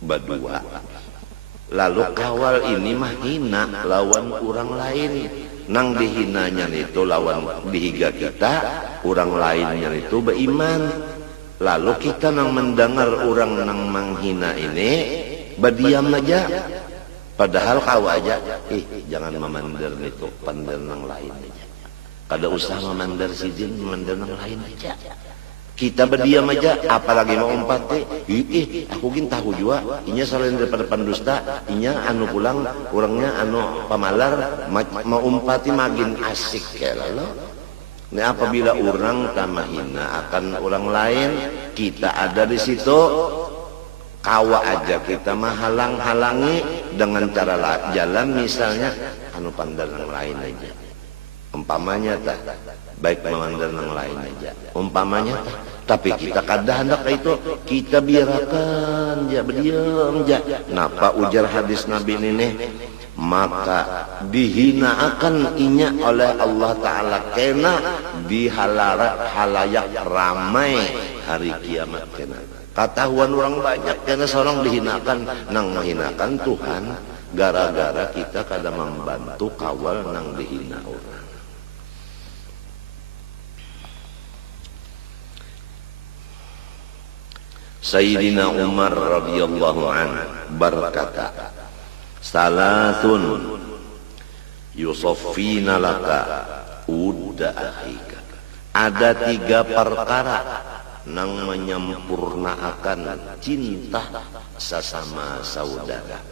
berdua, lalu kawal ini mah hina lawan orang lain. Nang dihinanya itu lawan dihiga kita, orang lainnya itu beriman. Lalu kita nang mendengar orang nang menghina ini berdiam aja. Padahal kau aja, jangan memandar itu, pandar nang lain aja. Kada usah memandar sidin, memandar nang lain aja. Kita berdiam aja, apalagi mau umpat aku gin tahu juga, inya selain daripada pendusta, inya anu pulang, orangnya anu pamalar, mau umpati magin asik ya lalu. Nah apabila orang tamahina akan orang lain, kita ada di situ, kawa aja kita menghalang-halangi dengan cara jalan misalnya, anu pandang yang lain aja. Umpamanya tak baik memandang yang lain aja. Umpamanya tak. Tapi kita kada hendak itu kita biarkan ya berdiam ya. Napa ujar hadis Nabi ini? Maka dihinakan inya oleh Allah Ta'ala kena di halayak ramai hari kiamat kena. Ketahuan orang banyak karena seorang dihinakan nang menghinakan Tuhan. gara-gara kita kada membantu kawal nang dihina orang. Sayyidina Umar radhiyallahu anhu berkata, "Salatun yusaffina laka udda akhika." Ada 3 perkara nang menyempurnakan cinta sesama saudara.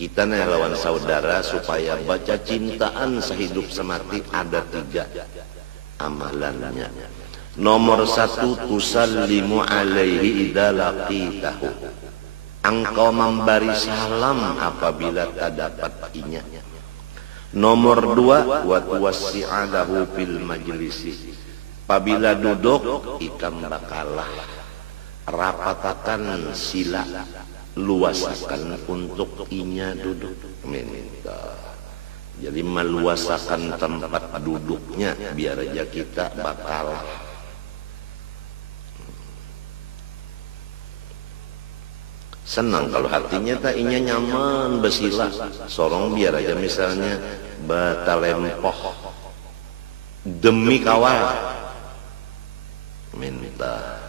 Kita nih lawan saudara supaya baca cintaan sehidup semati ada 3 amalannya. Nomor 1, tusallimu alaihi idza laqitahu. Engkau memberi salam apabila terdapat inya. Nomor 2, wa tuwassi'alahu fil majlisi. Apabila duduk ikam bakalah rapatakan sila, luasakan untuk inya duduk. Minta. Jadi meluasakan tempat duduknya biar aja kita bakalah. Senang kalau hatinya tak inya nyaman besila. Sorong biar aja misalnya batalempoh demi kawal. Minta.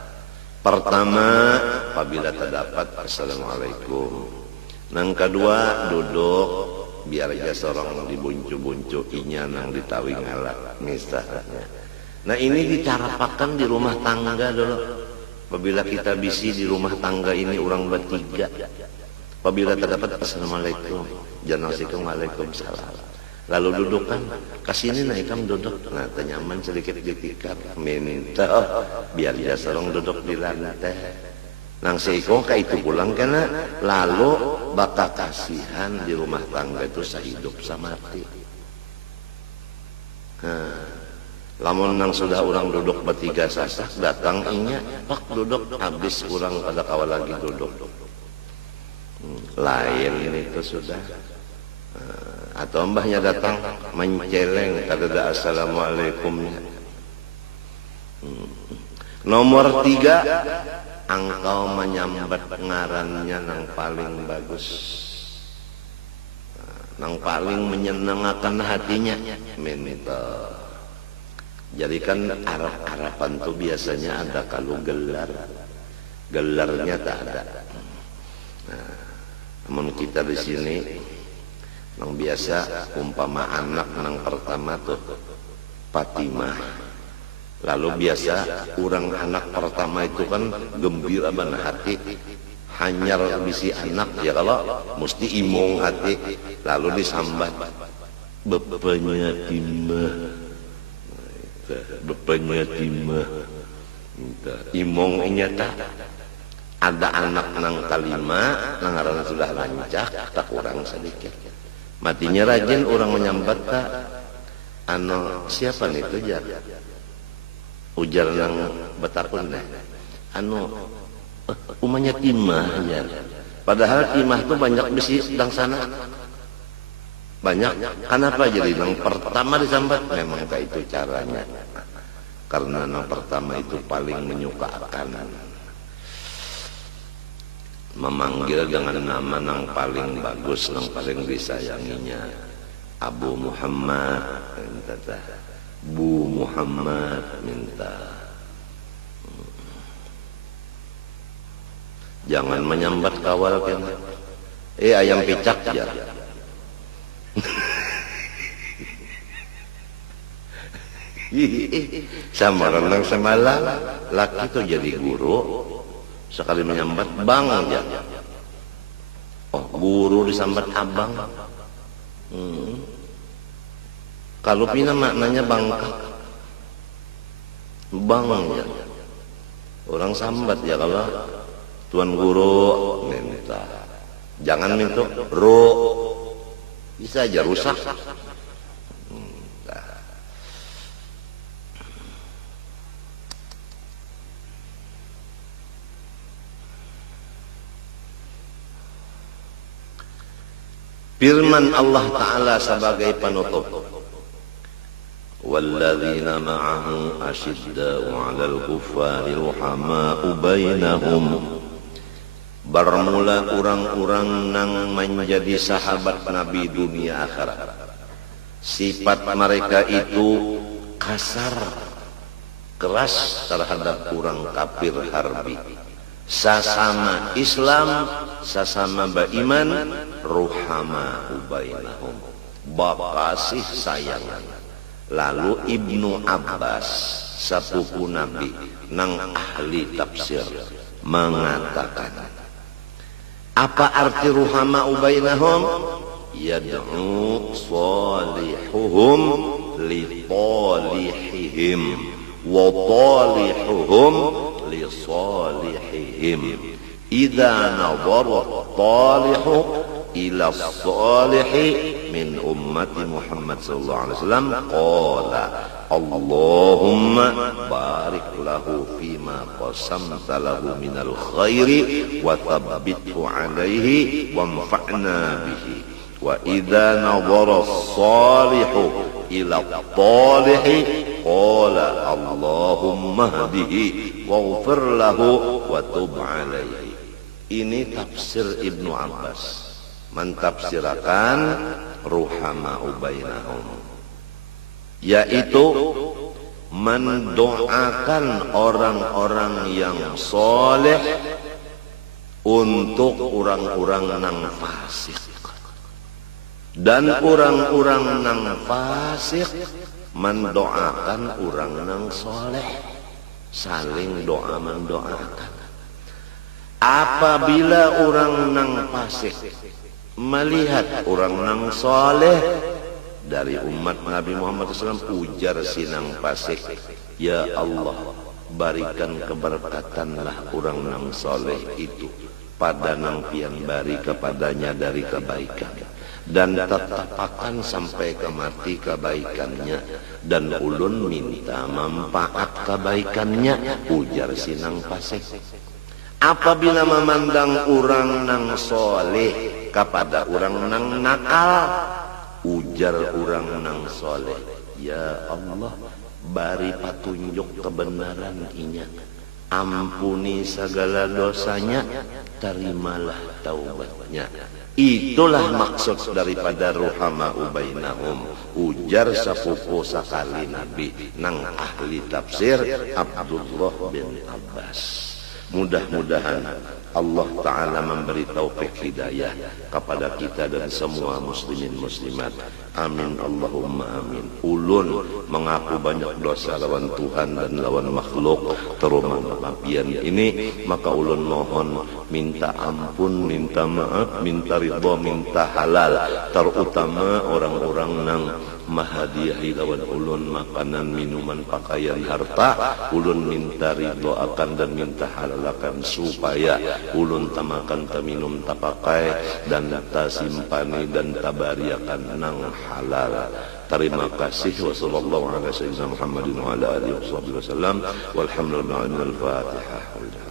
Pertama, apabila terdapat assalamualaikum. Nang kedua, duduk biar aja sorong dibuncu-buncu inya nang ditawi ngalah misalnya. Nah ini dicarapakan di rumah tangga dulu. Apabila kita bisi di rumah tangga ini orang bertiga, apabila terdapat assalamualaikum, janasikum waalaikumsalam. Lalu duduk kan, kasini nah ikam duduk, nah tenyaman sedikit ditikar, minta biar dia sorong duduk di lantai. Nang seiko ka itu pulang kena, lalu bakal kasihan di rumah tangga itu sehidup samati. Lamun nang sudah orang duduk bertiga sasak, datang inya, pak duduk, habis orang pada kawal lagi duduk. Lain itu sudah. Atau mbahnya datang menceleng kada ada assalamualaikumnya. Nomor 3, engkau menyambat ngarannya nang paling bagus, nang paling menyenangkan hatinya. Minta. Jadi kan arah-arapan tuh biasanya ada kalau gelarnya tak ada. Nah, namun kita di sini nang biasa umpama anak nang pertama tuh Fatimah. Lalu biasa orang anak pertama itu kan gembira benar hati, hanyar bisi anak ya kalau mesti imong hati, lalu disambat bapaknya timah, bapaknya timah, imong nyata. Ada anak nang kalima, nang ngaranna sudah lancak, tak kurang sedikit. Matinya rajin orang menyambat tak, siapa nih itu jar? Ujar nang betakun deh. Umanya timah jar. Padahal timah tuh banyak besi sedang sana. Banyak. Kenapa jadi nang pertama disambat? Memang kayak itu caranya. Karena nang pertama itu paling menyukakan. Memanggil dengan nama nang paling bagus, nang paling disayanginya. Abu Muhammad minta, Bu Muhammad minta. Jangan menyambat kawal kan. Ayam picak ya. Sama renang semalam, laki itu jadi guru. Sekali menyambat bang aja. Oh guru disambat abang. Kalau pina maknanya bangka, bang aja. Orang sambat ya kalau tuan guru minta. Jangan minta ro, bisa aja rusak. Firman Allah Ta'ala sebagai penutup, walladzina ma'ahu asyidda'u 'alal kuffari ruhama'u bainahum bermula orang-orang nang menjadi sahabat Nabi dunia akhirat. Sifat mereka itu kasar, keras terhadap orang kafir harbi. Sasama Islam, sasama beriman, ruhama ubainahum, bakasih sayangan. Lalu Ibnu Abbas, sepupu Nabi, nang ahli tafsir, mengatakan, apa arti ruhama ubainahum? Yad'u salihuhum li talihihim wa talihuhum li salihihim. Idza nadhara talihu ila salihi min ummati Muhammad sallallahu alaihi wasallam qala Allahumma barik lahu fima qasamta lahu minal khairi wa thabbithu alaihi wanfa'na bihi. Wa idza nadhara as-salihu ila at-talihi qala Allahumma hdihi waghfir lahu wa tub alaihi. Ini tafsir Ibnu Abbas mentafsirkan ruhama ubainahum, yaitu mendoakan orang-orang yang soleh untuk orang-orang nang fasik, dan orang-orang nang fasik mendoakan orang nang soleh, saling doa mendoakan. Apabila orang nang fasik melihat orang nang soleh dari umat Nabi Muhammad SAW, ujar sinang fasik, ya Allah, berikan keberkatanlah orang nang soleh itu pada nang pian bari kepadanya dari kebaikan, dan tetapakan sampai ke mati kebaikannya, dan ulun minta manfaat kebaikannya, ujar sinang fasik. Apabila memandang orang nang soleh kepada orang nang nakal, ujar orang nang soleh, ya Allah, beri petunjuk kebenaran inya, ampuni segala dosanya, terimalah taubatnya. Itulah maksud daripada ruhama ubainahum, ujar sepupu sekali Nabi nang ahli tafsir Abdullah bin Abbas. Mudah-mudahan Allah Ta'ala memberi taufik hidayah kepada kita dan semua muslimin muslimat. Amin Allahumma amin. Ulun mengaku banyak dosa lawan Tuhan dan lawan makhluk terumah mapian ini, maka ulun mohon minta ampun, minta maaf, minta ridha, minta halal, terutama orang-orang nang mahadiahi lawan ulun makanan, minuman, pakaian, harta. Ulun minta ridho akan dan minta halal akan, supaya ulun tamakan taminum tapakai dan tasimpani dan tabariakan nang halal. Terima kasih. Wassallallahu ala sayyidina Muhammadin wa ala alihi wasallam. Walhamdulillah. Al-Fatihah.